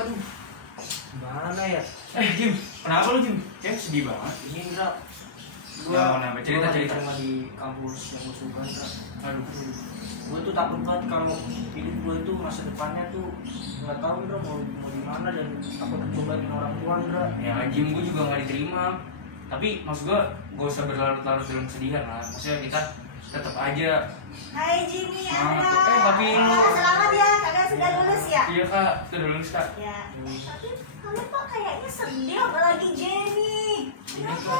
Aduh, gimana ya? Jim, kenapa lu Jim? Kayak sedih banget. Ini Indra, Gua kenapa? Cerita. Cuma di kampus yang gue suka, Indra. Aduh, Gue tuh takut banget kalau hidup gue itu masa depannya tuh nggak tahu Indra mau gimana, dan takut dicobain orang tua Indra. ya Jim, gue juga nggak diterima. Tapi maksud gue, gak usah berlarut-larut dalam kesedihan lah. Maksudnya kita tetap aja. Hai Jimmy, Semangat. Andra. Tapi lu. Selamat ya, kakak sudah lulus ya? Iya kak, kita udah lulus kak. Ya. Tapi kamu kok kayaknya sedih, apalagi Jenny. Ini Kenapa?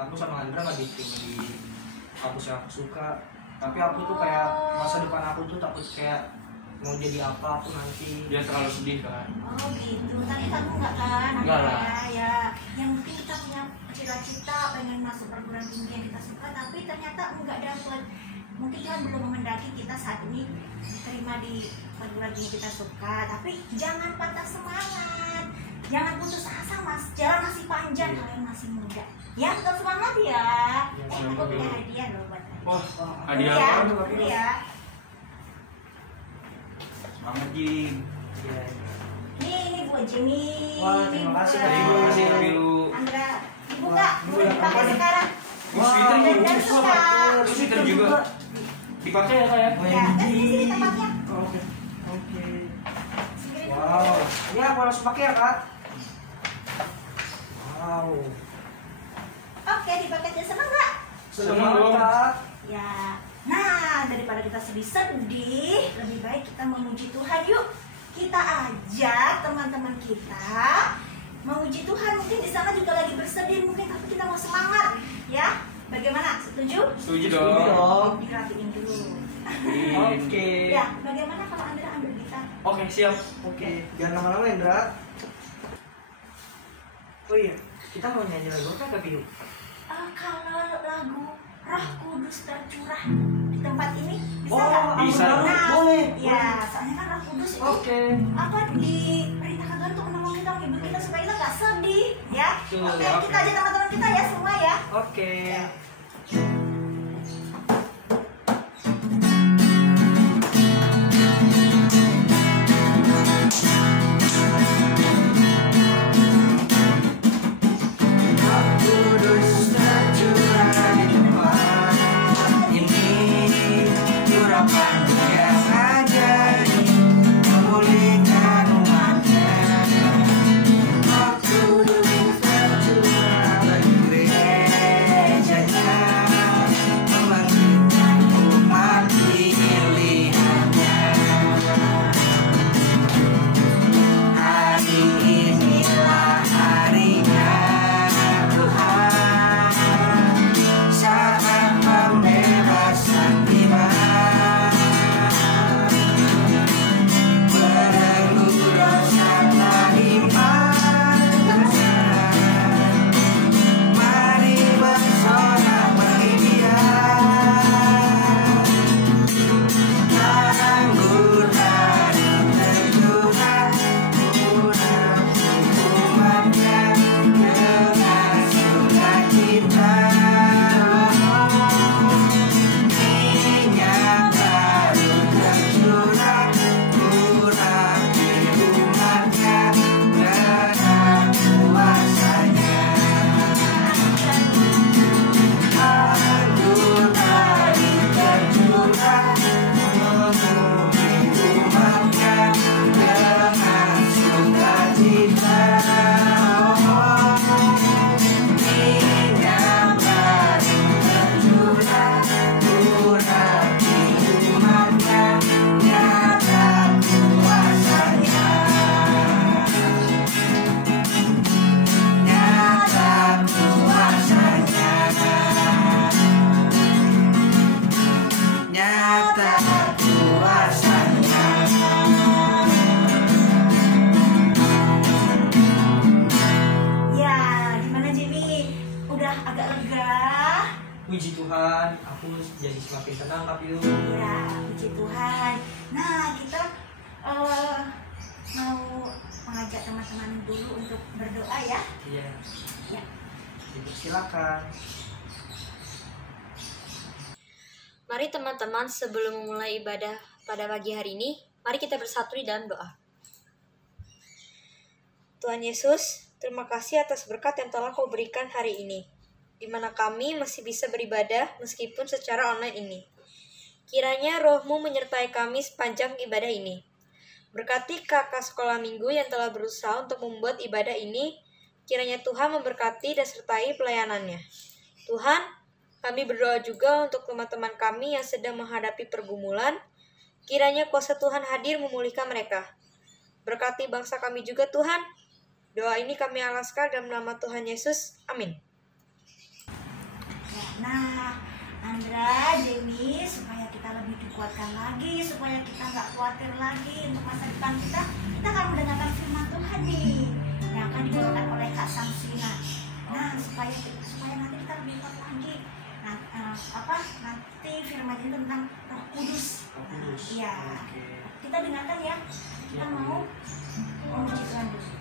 aku sama Andra nggak diterima di kampus yang aku suka. Tapi aku tuh kayak masa depan aku tuh takut kayak mau jadi apa aku nanti. Dia terlalu sedih kan. Oh gitu, tapi kamu enggak kan? Enggak lah. Ya, yang mungkin kita punya cita-cita pengen masuk perguruan tinggi yang kita suka, tapi ternyata enggak dapet. Mungkin Tuhan belum menghendaki kita saat ini diterima di perguruan tinggi kita suka. Tapi jangan patah semangat, jangan putus asa mas. Jalan masih panjang, kalian masih muda. Ya, tetap semangat ya. Aku punya hadiah loh buat kalian. Wah, Ini hadiah ya, apa? ini ya. Semangat Jim. Iya. Ini buat Jenny. Wah, terima kasih, Buat terima kasih, tapi lu. Andra, dibuka, Wah, dipakai sekarang. Wah, sweater dan juga. suka. Lu sweater juga. Dipakai ya kak ya? Ya, dan sini tempatnya. Oke. Oke. Sini. Wow. Ini aku langsung pakai ya kak. Wow. Oke, dipakai aja, seneng nggak? Seneng Senang dong. kak. Ya. Nah, daripada kita sedih-sedih, lebih baik kita memuji Tuhan yuk. Kita ajak teman-teman kita memuji Tuhan. Mungkin di sana juga lagi bersedih, mungkin, tapi kita mau semangat, ya. Bagaimana? Setuju? Setuju Setuju dong. dong. Dirapiin dulu. Oke. Ya, bagaimana kalau Andra ambil gitar? Oke, siap. Oke. Jangan lama-lama Indra. Oh iya, kita mau nyanyi lagu apa tapi yuk? Kalau lagu Roh Kudus tercurah di tempat ini bisa Oh, nggak? bisa. Nah, Boleh. ya, soalnya kan Roh Kudus itu Oke. apa diperintahkan Tuhan untuk menolong kita, menghibur kita supaya kita nggak sedih, ya. Betul, Oke, oke. kita aja teman-teman kita ya semua ya. Oke. jadi semakin tenang Kak Piu. Ya, puji Tuhan. Nah, kita mau mengajak teman-teman dulu untuk berdoa ya. Iya. Ya. Jadi silakan. Mari teman-teman, sebelum memulai ibadah pada pagi hari ini, mari kita bersatu di dalam doa. Tuhan Yesus, terima kasih atas berkat yang telah Kau berikan hari ini, di mana kami masih bisa beribadah meskipun secara online ini. Kiranya Roh-Mu menyertai kami sepanjang ibadah ini. Berkati kakak sekolah minggu yang telah berusaha untuk membuat ibadah ini, kiranya Tuhan memberkati dan sertai pelayanannya. Tuhan, kami berdoa juga untuk teman-teman kami yang sedang menghadapi pergumulan. Kiranya kuasa Tuhan hadir memulihkan mereka. Berkati bangsa kami juga Tuhan. Doa ini kami alaskan dalam nama Tuhan Yesus. Amin. Nah, Andra, Jenny, supaya kita lebih dikuatkan lagi, supaya kita nggak khawatir lagi untuk masa depan kita akan mendengarkan firman Tuhan nih yang akan dibawakan oleh Kak Samsina. Nah, supaya nanti kita lebih kuat lagi. Nanti firman ini tentang Roh Kudus. Iya. Oke. Kita dengarkan ya. Kita mau memuji Tuhan dulu.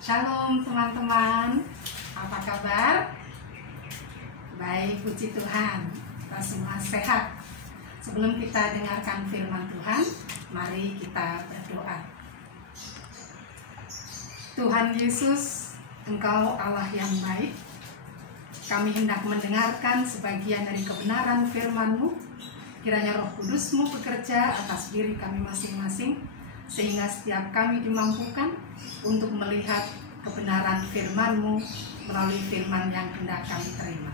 Shalom teman-teman, apa kabar? Baik, puji Tuhan, kita semua sehat. Sebelum kita dengarkan firman Tuhan, mari kita berdoa. Tuhan Yesus, Engkau Allah yang baik. Kami hendak mendengarkan sebagian dari kebenaran firman-Mu. Kiranya Roh Kudus-Mu bekerja atas diri kami masing-masing, sehingga setiap kami dimampukan untuk melihat kebenaran firman-Mu melalui firman yang hendak kami terima.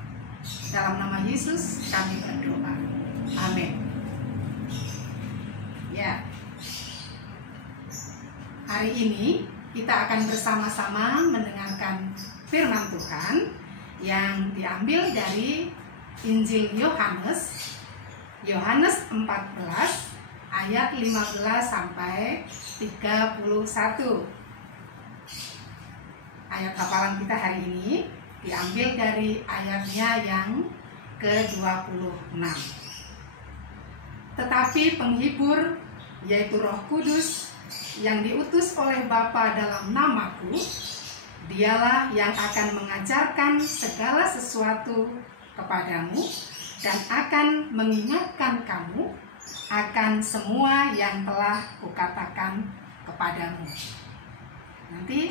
Dalam nama Yesus kami berdoa. Amin. Ya. Hari ini kita akan bersama-sama mendengarkan firman Tuhan yang diambil dari Injil Yohanes 14 ayat 15 sampai 31. Ayat hafalan kita hari ini diambil dari ayatnya yang ke-26. Tetapi penghibur, yaitu Roh Kudus, yang diutus oleh Bapa dalam namaku, Dialah yang akan mengajarkan segala sesuatu kepadamu dan akan mengingatkan kamu akan semua yang telah kukatakan kepadamu. Nanti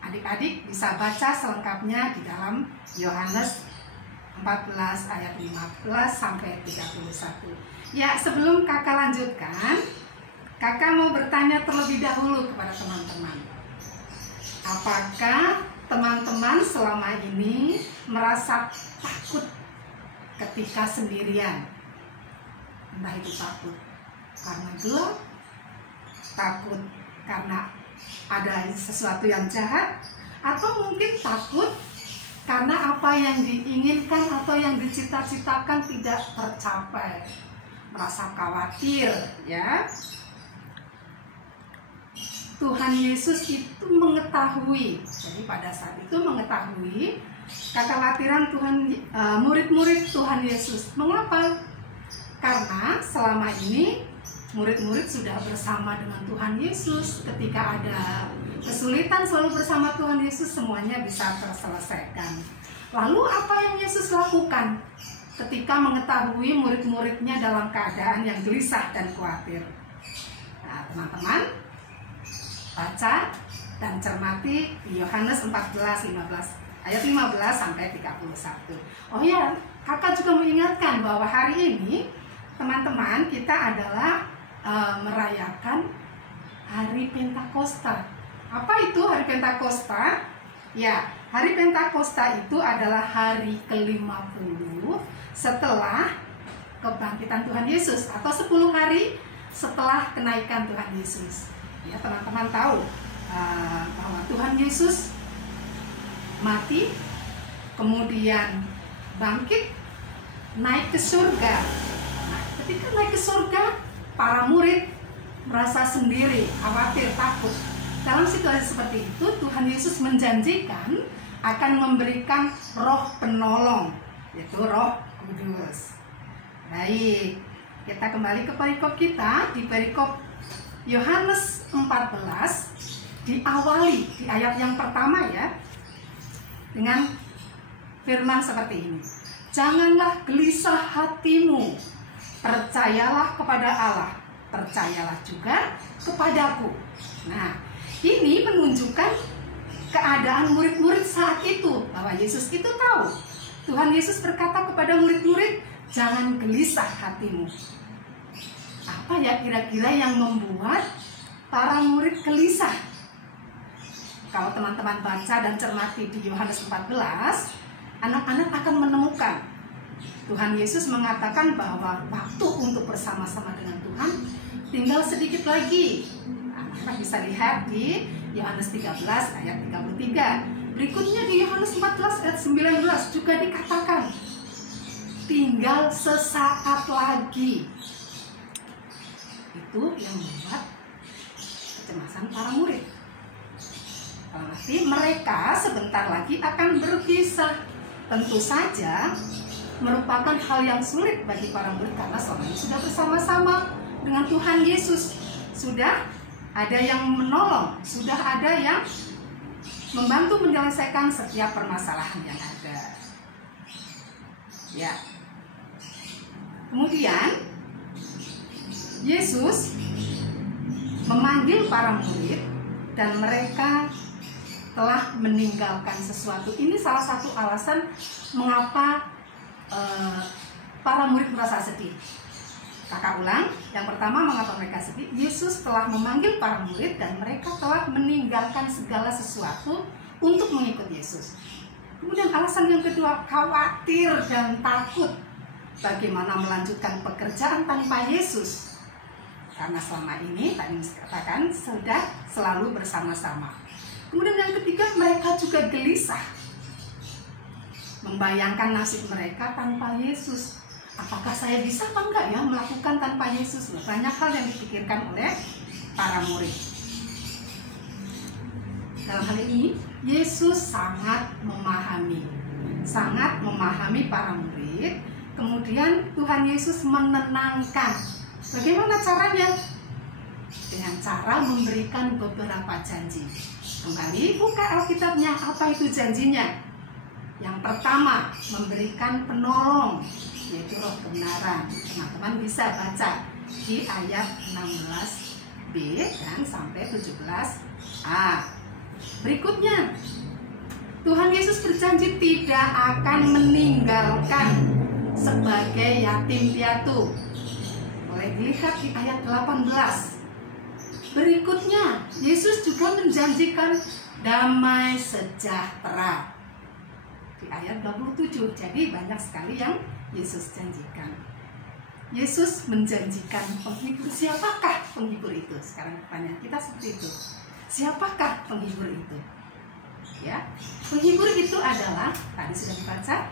adik-adik bisa baca selengkapnya di dalam Yohanes 14 ayat 15 sampai 31. Ya, sebelum kakak lanjutkan, kakak mau bertanya terlebih dahulu kepada teman-teman. Apakah teman-teman selama ini merasa takut ketika sendirian? Entah itu takut karena gelap, takut karena ada sesuatu yang jahat, atau mungkin takut karena apa yang diinginkan atau yang dicita-citakan tidak tercapai, merasa khawatir, ya. Tuhan Yesus itu mengetahui, jadi pada saat itu mengetahui kekhawatiran murid-murid Tuhan Yesus. Mengapa? Karena selama ini murid-murid sudah bersama dengan Tuhan Yesus. Ketika ada kesulitan selalu bersama Tuhan Yesus, semuanya bisa terselesaikan. Lalu apa yang Yesus lakukan ketika mengetahui murid-muridnya dalam keadaan yang gelisah dan khawatir? Nah, teman-teman, baca dan cermati di Yohanes 14, 15, ayat 15 sampai 31. Oh ya, kakak juga mengingatkan bahwa hari ini teman-teman kita adalah merayakan Hari Pentakosta. Apa itu Hari Pentakosta? Ya, Hari Pentakosta itu adalah hari ke-50 setelah kebangkitan Tuhan Yesus, atau 10 hari setelah kenaikan Tuhan Yesus. Ya, teman-teman tahu bahwa Tuhan Yesus mati, kemudian bangkit, naik ke surga. Nah, ketika naik ke surga, para murid merasa sendiri, khawatir, takut. Dalam situasi seperti itu, Tuhan Yesus menjanjikan akan memberikan Roh Penolong, yaitu Roh Kudus. Baik, kita kembali ke perikop kita. Di perikop Yohanes 14 diawali di ayat yang pertama, ya, dengan firman seperti ini. Janganlah gelisah hatimu, percayalah kepada Allah, percayalah juga kepadaku. Nah, ini menunjukkan keadaan murid-murid saat itu, bahwa Yesus itu tahu. Tuhan Yesus berkata kepada murid-murid, jangan gelisah hatimu. Apa ya kira-kira yang membuat para murid gelisah? Kalau teman-teman baca dan cermati di Yohanes 14, anak-anak akan menemukan Tuhan Yesus mengatakan bahwa waktu untuk bersama-sama dengan Tuhan tinggal sedikit lagi. Anak-anak bisa lihat di Yohanes 13 ayat 33. Berikutnya di Yohanes 14 ayat 19 juga dikatakan tinggal sesaat lagi. Itu yang membuat kecemasan para murid. Berarti mereka sebentar lagi akan berpisah. Tentu saja merupakan hal yang sulit bagi para murid karena selama ini sudah bersama-sama dengan Tuhan Yesus. Sudah ada yang menolong, sudah ada yang membantu menyelesaikan setiap permasalahan yang ada. Ya. Kemudian Yesus memanggil para murid dan mereka telah meninggalkan sesuatu. Ini salah satu alasan mengapa para murid merasa sedih. Kakak ulang, yang pertama mengapa mereka sedih? Yesus telah memanggil para murid dan mereka telah meninggalkan segala sesuatu untuk mengikut Yesus. Kemudian alasan yang kedua, khawatir dan takut bagaimana melanjutkan pekerjaan tanpa Yesus. Karena selama ini tadi dikatakan sudah selalu bersama-sama. Kemudian yang ketiga, mereka juga gelisah membayangkan nasib mereka tanpa Yesus. Apakah saya bisa apa enggak ya melakukan tanpa Yesus? Banyak hal yang dipikirkan oleh para murid. Dalam hal ini, Yesus sangat memahami para murid. Kemudian Tuhan Yesus menenangkan. Bagaimana caranya? Dengan cara memberikan beberapa janji. Kembali buka Alkitabnya, apa itu janjinya? Yang pertama, memberikan penolong, yaitu Roh kebenaran. Teman-teman bisa baca di ayat 16b dan sampai 17a. Berikutnya, Tuhan Yesus berjanji tidak akan meninggalkan sebagai yatim piatu. Boleh dilihat di ayat 18. Berikutnya, Yesus juga menjanjikan damai sejahtera. Di ayat 27, jadi banyak sekali yang Yesus janjikan. Yesus menjanjikan penghibur. Siapakah penghibur itu? Sekarang pertanyaan kita seperti itu. Siapakah penghibur itu? Ya, penghibur itu adalah, tadi sudah dibaca,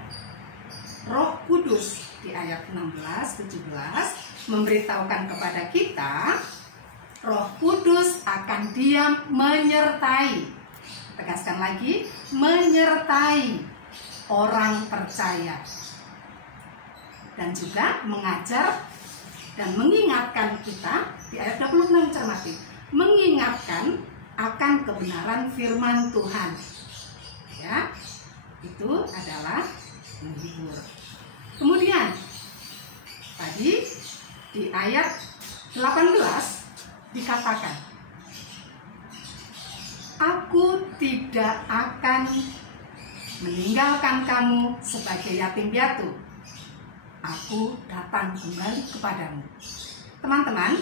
Roh Kudus. Di ayat 16-17 memberitahukan kepada kita, Roh Kudus akan diam menyertai. Tegaskan lagi, menyertai orang percaya. Dan juga mengajar dan mengingatkan kita, di ayat 26 cermati, mengingatkan akan kebenaran firman Tuhan. Ya, itu adalah menghibur. Kemudian tadi di ayat 18 dikatakan, aku tidak akan meninggalkan kamu sebagai yatim piatu. Aku datang kembali kepadamu. Teman-teman,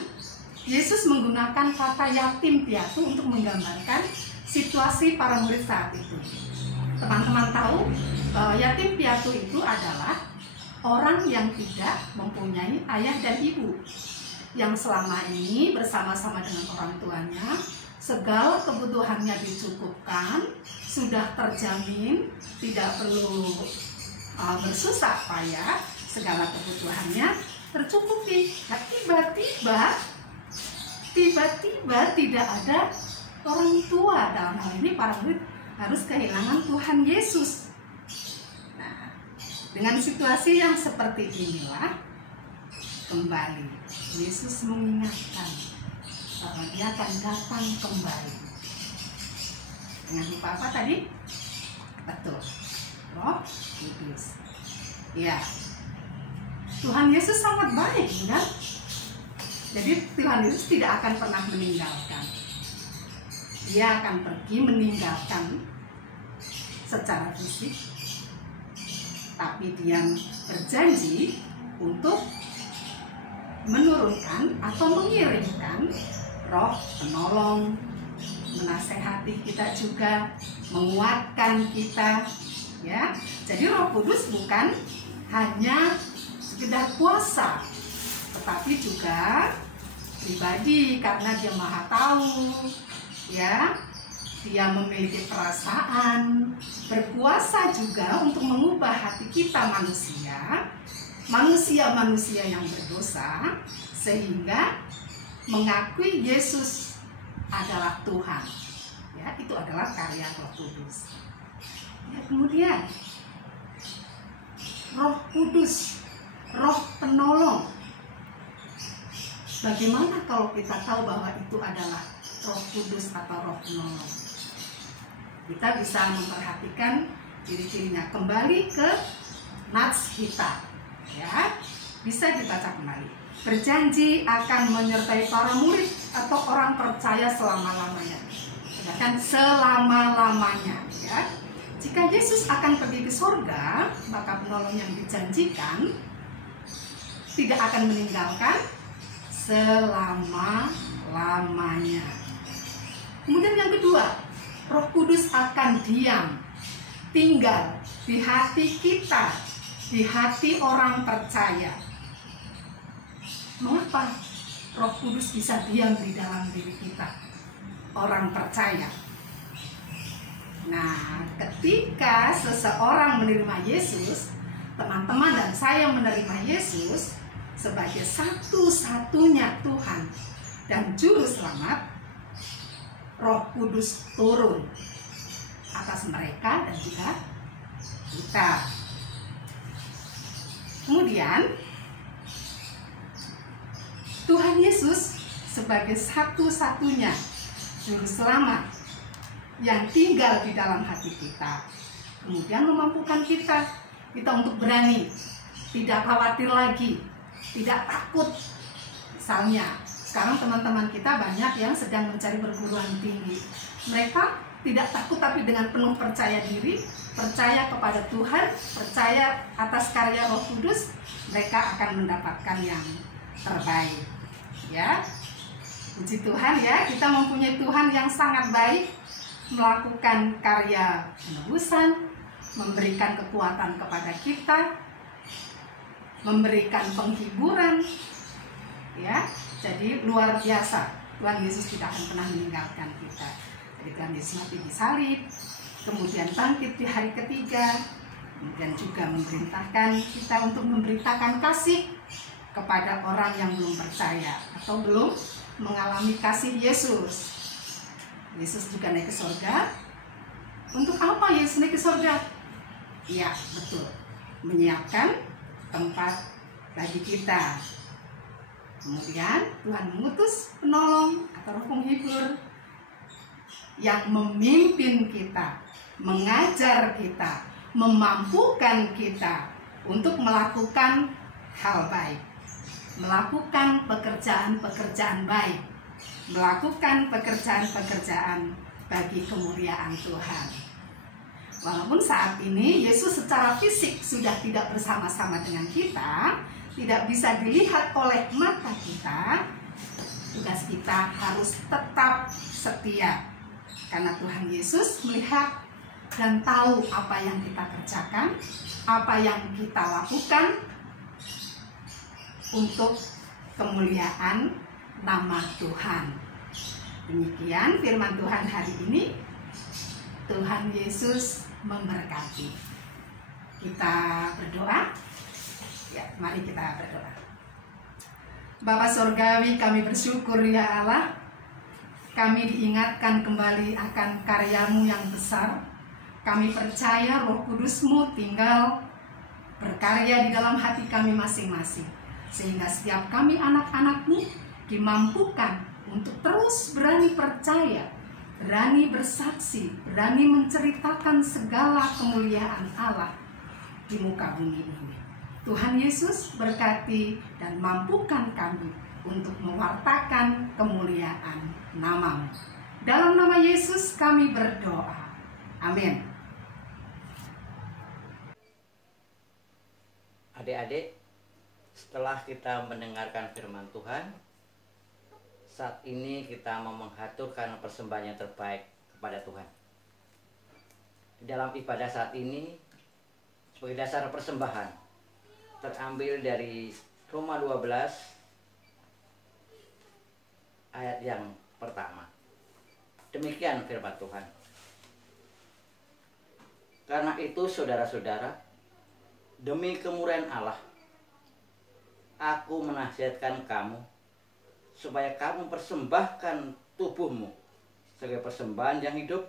Yesus menggunakan kata yatim piatu untuk menggambarkan situasi para murid saat itu. Teman-teman tahu yatim piatu itu adalah orang yang tidak mempunyai ayah dan ibu, yang selama ini bersama-sama dengan orang tuanya, segala kebutuhannya dicukupkan, sudah terjamin, tidak perlu bersusah payah, segala kebutuhannya tercukupi. Nah, tiba-tiba tidak ada orang tua. Dalam hal ini para murid harus kehilangan Tuhan Yesus. Nah, dengan situasi yang seperti inilah kembali Yesus mengingatkan bahwa dia akan datang kembali. Dengan lupa apa tadi? Betul, Roh Kudus. Ya, Tuhan Yesus sangat baik, kan? Jadi Tuhan Yesus tidak akan pernah meninggalkan. Dia akan pergi meninggalkan secara fisik, tapi dia berjanji untuk menurunkan atau mengirimkan Roh penolong, menasehati kita juga, menguatkan kita, ya. Jadi Roh Kudus bukan hanya sekedar kuasa, tetapi juga pribadi, karena dia maha tahu, ya, dia memiliki perasaan, berkuasa juga untuk mengubah hati kita manusia yang berdosa, sehingga mengakui Yesus adalah Tuhan. Ya, itu adalah karya Roh Kudus. Ya, kemudian Roh Kudus, Roh penolong. Bagaimana kalau kita tahu bahwa itu adalah Roh Kudus atau Roh penolong? Kita bisa memperhatikan ciri-cirinya. Kembali ke nats kita, ya, bisa dibaca kembali. Berjanji akan menyertai para murid atau orang percaya selama-lamanya. Sedangkan selama-lamanya, ya. Jika Yesus akan pergi ke surga, maka penolong yang dijanjikan tidak akan meninggalkan selama-lamanya. Kemudian yang kedua, Roh Kudus akan diam, tinggal di hati kita, di hati orang percaya. Mengapa Roh Kudus bisa diam di dalam diri kita, orang percaya? Nah, ketika seseorang menerima Yesus, teman-teman dan saya menerima Yesus sebagai satu-satunya Tuhan dan Juru Selamat, Roh Kudus turun atas mereka dan juga kita. Kemudian Tuhan Yesus sebagai satu-satunya Juru Selamat yang tinggal di dalam hati kita, kemudian memampukan kita untuk berani, tidak khawatir lagi, tidak takut. Misalnya sekarang teman-teman kita banyak yang sedang mencari perguruan tinggi, mereka tidak takut tapi dengan penuh percaya diri, percaya kepada Tuhan, percaya atas karya Roh Kudus, mereka akan mendapatkan yang terbaik. Ya, puji Tuhan ya, kita mempunyai Tuhan yang sangat baik, melakukan karya penebusan, memberikan kekuatan kepada kita, memberikan penghiburan, ya. Jadi luar biasa, Tuhan Yesus tidak akan pernah meninggalkan kita. Jadi Tuhan Yesus mati di salib, kemudian bangkit di hari ketiga, kemudian juga memerintahkan kita untuk memberitakan kasih kepada orang yang belum percaya atau belum mengalami kasih Yesus. Yesus juga naik ke surga. Untuk apa Yesus naik ke surga? Ya, betul. Menyiapkan tempat bagi kita. Kemudian Tuhan mengutus penolong atau roh penghibur yang memimpin kita, mengajar kita, memampukan kita untuk melakukan hal baik, melakukan pekerjaan-pekerjaan baik, melakukan pekerjaan-pekerjaan bagi kemuliaan Tuhan. Walaupun saat ini Yesus secara fisik sudah tidak bersama-sama dengan kita, tidak bisa dilihat oleh mata kita, tugas kita harus tetap setia. Karena Tuhan Yesus melihat dan tahu apa yang kita kerjakan, apa yang kita lakukan untuk kemuliaan nama Tuhan. Demikian firman Tuhan hari ini. Tuhan Yesus memberkati. Kita berdoa. Ya, mari kita berdoa. Bapa Surgawi, kami bersyukur ya Allah, kami diingatkan kembali akan karya-Mu yang besar. Kami percaya Roh Kudus-Mu tinggal berkarya di dalam hati kami masing-masing, sehingga setiap kami anak-anak-Mu dimampukan untuk terus berani percaya, berani bersaksi, berani menceritakan segala kemuliaan Allah di muka bumi ini. Tuhan Yesus berkati dan mampukan kami untuk mewartakan kemuliaan nama-Mu. Dalam nama Yesus kami berdoa. Amin. Adik-adik, setelah kita mendengarkan firman Tuhan, saat ini kita mau menghaturkan persembahan yang terbaik kepada Tuhan. Di dalam ibadah saat ini, sebagai dasar persembahan, terambil dari Roma 12 ayat yang pertama. Demikian firman Tuhan. Karena itu saudara-saudara, demi kemurahan Allah, aku menasihatkan kamu supaya kamu persembahkan tubuhmu sebagai persembahan yang hidup,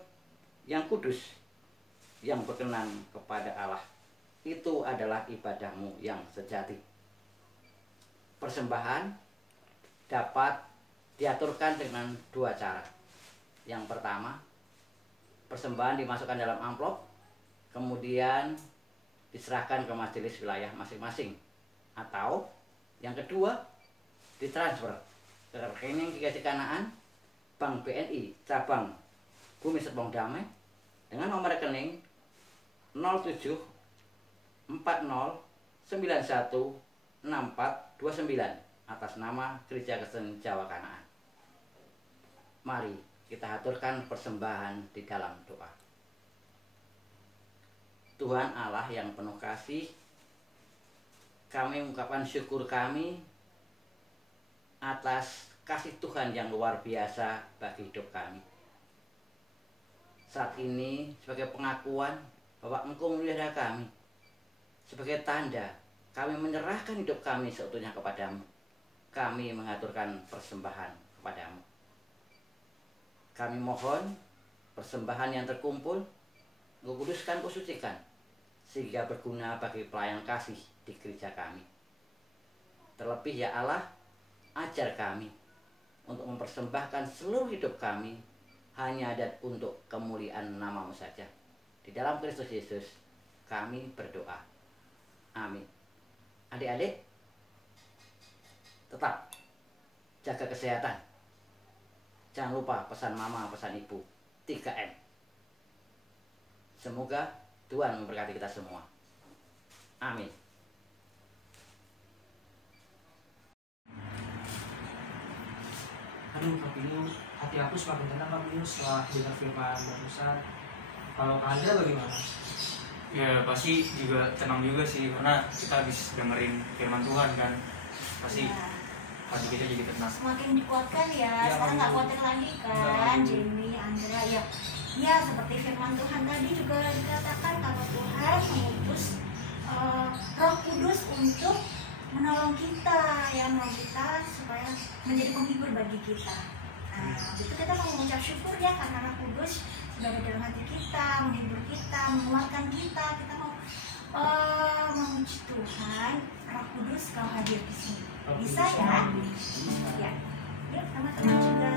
yang kudus, yang berkenan kepada Allah. Itu adalah ibadahmu yang sejati. Persembahan dapat diaturkan dengan dua cara. Yang pertama, persembahan dimasukkan dalam amplop, kemudian diserahkan ke majelis wilayah masing-masing. Atau yang kedua, ditransfer ke rekening Dikasih Kanaan Bank BNI cabang Bumi Serpong Damai dengan nomor rekening 07 40 91 64 29 atas nama Gereja Kristen Jawa Kanaan. Mari kita haturkan persembahan di dalam doa. Tuhan Allah yang penuh kasih, kami mengucapkan syukur kami atas kasih Tuhan yang luar biasa bagi hidup kami. Saat ini sebagai pengakuan bahwa Engkau memelihara kami, sebagai tanda kami menyerahkan hidup kami seutuhnya kepadamu, kami mengaturkan persembahan kepadamu. Kami mohon persembahan yang terkumpul Engkau kuduskan, Engkau sucikan, sehingga berguna bagi pelayan kasih di gereja kami. Terlebih ya Allah, ajar kami untuk mempersembahkan seluruh hidup kami hanya dan untuk kemuliaan nama-Mu saja. Di dalam Kristus Yesus kami berdoa. Amin. Adik-adik, tetap jaga kesehatan. Jangan lupa pesan mama, pesan ibu, 3M. Semoga Tuhan memberkati kita semua. Amin. Aduh Kak Pilu, hati aku semakin tenang Kak Pilu setelah dengar firman barusan. Kalau Kak Andra bagaimana? Ya pasti juga tenang juga sih, karena kita habis dengerin firman Tuhan kan. Pasti Ya, hati kita jadi tenang. semakin dikuatkan ya, Ya, sekarang nggak Ibu. khawatir lagi kan, Enggak, Ibu. Jamie, Andra ya. Ya seperti firman Tuhan tadi juga dikatakan kalau Tuhan mengutus Roh Kudus untuk menolong kita, ya menolong kita supaya menjadi penghibur bagi kita. Nah, itu kita mau mengucap syukur ya karena Roh Kudus sudah ada dalam hati kita, menghibur kita, menguatkan kita. Kita mau memuji Tuhan, Roh Kudus kau hadir di sini. Bisa ya? Ya. Yuk, sama-sama juga.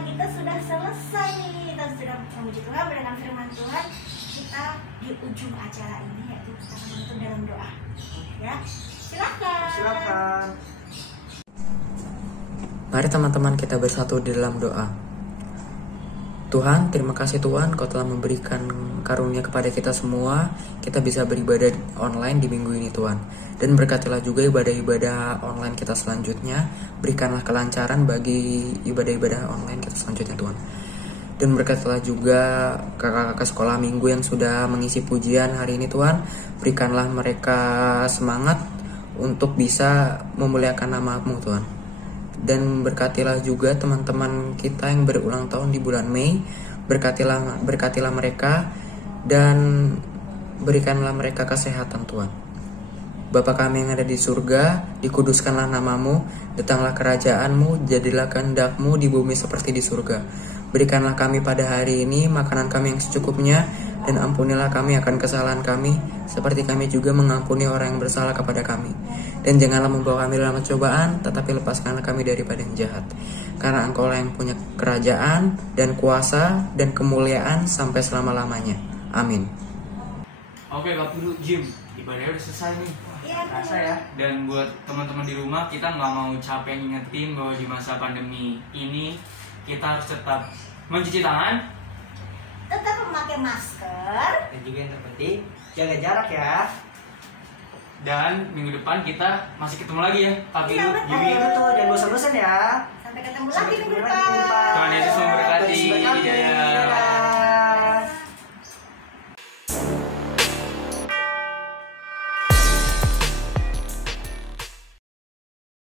Kita sudah selesai nih, kita sudah memuji Tuhan, mendengar firman Tuhan. Kita di ujung acara ini yaitu kita akan menutup dalam doa. Ya, silakan. Silakan. Mari teman-teman kita bersatu di dalam doa. Tuhan, terima kasih Tuhan Kau telah memberikan karunia kepada kita semua. Kita bisa beribadah online di minggu ini Tuhan. Dan berkatilah juga ibadah-ibadah online kita selanjutnya. Berikanlah kelancaran bagi ibadah-ibadah online kita selanjutnya Tuhan. Dan berkatilah juga kakak-kakak sekolah minggu yang sudah mengisi pujian hari ini Tuhan. Berikanlah mereka semangat untuk bisa memuliakan nama-Mu Tuhan. Dan berkatilah juga teman-teman kita yang berulang tahun di bulan Mei. Berkatilah mereka dan berikanlah mereka kesehatan Tuhan. Bapa kami yang ada di surga, dikuduskanlah nama-Mu, datanglah kerajaan-Mu, jadilah kehendak-Mu di bumi seperti di surga. Berikanlah kami pada hari ini makanan kami yang secukupnya, dan ampunilah kami akan kesalahan kami, seperti kami juga mengampuni orang yang bersalah kepada kami. Dan janganlah membawa kami dalam cobaan, tetapi lepaskanlah kami daripada yang jahat. Karena Engkau lah yang punya kerajaan, dan kuasa, dan kemuliaan sampai selama-lamanya. Amin. Oke, Kak Pilu, Jim, ibadahnya udah selesai nih. Iya, Rasa ya. Dan buat teman-teman di rumah, kita nggak mau capek ngingetin bahwa di masa pandemi ini kita harus tetap mencuci tangan, tetap memakai masker. Dan juga yang terpenting, jaga jarak ya. dan minggu depan kita masih ketemu lagi ya, Kak Pilu, Iya, betul. Jimmy. Iya betul, jangan bosan-bosan ya. Sampai ketemu Sampai lagi minggu ketemu lagi minggu depan. depan. Tuhan Yesus memberkati. Tuhan Yesus memberkati. Hidayah.